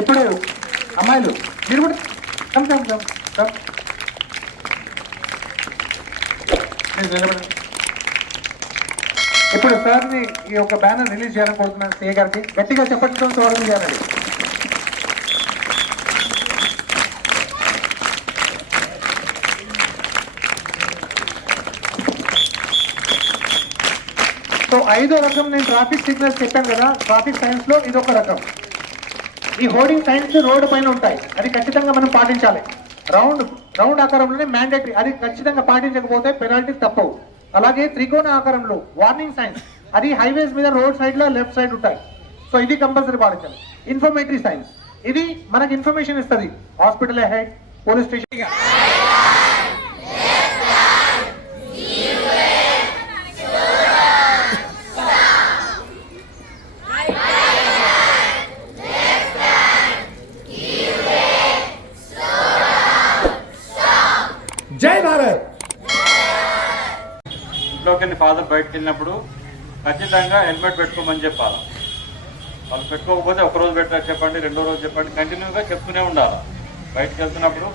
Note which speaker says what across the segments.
Speaker 1: ఇప్పుడు అమ్మాయిలు మీరు కూడా కమ్ కమ్ కమ్ కమ్. ఇప్పుడు సార్ని ఈ యొక్క బ్యానర్ రిలీజ్ చేయాలనుకుంటున్నాను కోరుతున్నాను సీఏ గారికి. గట్టిగా చెప్పడంతో స్వాగతం చేయాలండి సో ఐదో రకం నేను ట్రాఫిక్ సిగ్నల్స్ చెప్పాను కదా ట్రాఫిక్ సైన్స్లో ఇది ఒక రకం. ఈ హోర్డింగ్ సైన్స్ రోడ్డు పైన ఉంటాయి. అది ఖచ్చితంగా మనం పాటించాలి. రౌండ్ రౌండ్ ఆకారంలోనే మ్యాండేటరీ. అది ఖచ్చితంగా పాటించకపోతే పెనాల్టీస్ తప్పవు. అలాగే త్రికోణ ఆకారంలో వార్నింగ్ సైన్స్. అది హైవేస్ మీద రోడ్ సైడ్లో లెఫ్ట్ సైడ్ ఉంటాయి. సో ఇది కంపల్సరీ పాటించాలి. Informatory signs. ఇది మనకి ఇన్ఫర్మేషన్ ఇస్తుంది. Hospital head police station.
Speaker 2: Bharat
Speaker 3: ఇంట్లోకి ఫాదర్ బయటకు వెళ్ళినప్పుడు ఖచ్చితంగా హెల్మెట్ పెట్టుకోమని చెప్పాలి. వాళ్ళు పెట్టుకోకపోతే ఒక రోజు పెట్టారు చెప్పండి రెండో రోజు చెప్పండి కంటిన్యూగా చెప్తూనే ఉండాలి. బయటకు వెళ్తున్నప్పుడు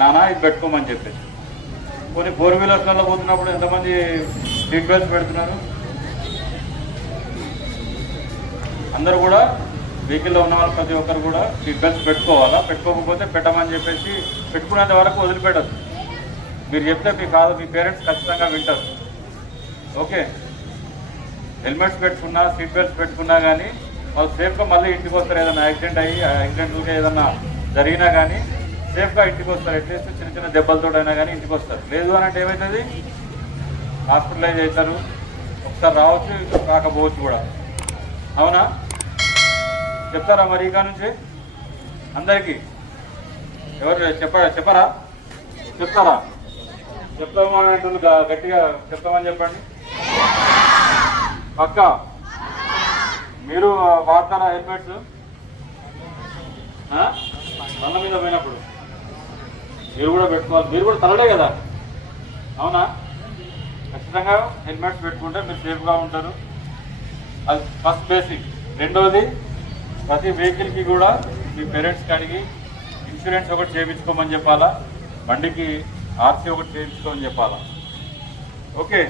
Speaker 3: నానా ఇది పెట్టుకోమని చెప్పేసి. కొన్ని ఫోర్ వీలర్స్లలో పోతున్నప్పుడు ఎంతమంది సీట్ బెల్ట్స్ పెడుతున్నారు? అందరూ కూడా వెహికల్లో ఉన్న వాళ్ళు ప్రతి ఒక్కరు కూడా సీట్ బెల్ట్స్ పెట్టుకోవాలా? పెట్టుకోకపోతే పెట్టమని చెప్పేసి పెట్టుకునేంత వరకు వదిలిపెట్టద్దు. మీరు చెప్తే మీ కాదు మీ పేరెంట్స్ ఖచ్చితంగా వింటారు. ఓకే? హెల్మెట్స్ పెట్టుకున్నా సీట్ బెల్ట్స్ పెట్టుకున్నా కానీ వాళ్ళు సేఫ్గా మళ్ళీ ఇంటికి వస్తారు ఏదైనా యాక్సిడెంట్ అయ్యి ఆ యాక్సిడెంట్గా ఏదైనా జరిగినా కానీ సేఫ్గా ఇంటికి వస్తారు. అట్లీస్ట్ చిన్న చిన్న దెబ్బలతో అయినా కానీ ఇంటికి వస్తారు. లేదు అని అంటే ఏమవుతుంది హాస్పిటలైజ్ అవుతారు ఒకసారి రావచ్చు రాకపోవచ్చు కూడా. అవునా? చెప్తారా మరి ఇక నుంచి? అందరికీ? ఎవరు చెప్ప చెప్పరా? చెప్తారా? చెప్తామని అంటున్నారు గట్టిగా చెప్తామని చెప్పండి. పక్క. మీరు వాడతారా హెల్మెట్స్? బండ మీద పోయినప్పుడు. మీరు కూడా పెట్టుకోవాలి. మీరు కూడా తలడే కదా. అవునా? ఖచ్చితంగా హెల్మెట్స్ పెట్టుకుంటే మీరు సేఫ్గా ఉంటారు. అది ఫస్ట్ బేసిక్. రెండోది ప్రతి వెహికల్కి కూడా మీ పేరెంట్స్కి అడిగి ఇన్సూరెన్స్ ఒకటి చేయించుకోమని చెప్పాలా? బండికి ఆర్సీ ఒకటి చేయించుకోమని చెప్పాలా? ఓకే.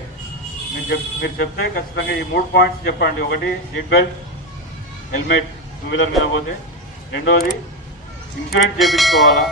Speaker 3: మీరు చెప్ మీరు చెప్తే ఖచ్చితంగా ఈ మూడు పాయింట్స్ చెప్పండి. ఒకటి seat belt helmet two wheeler మీద పోతే. రెండవది ఇన్సూరెన్స్ చేయించుకోవాలా?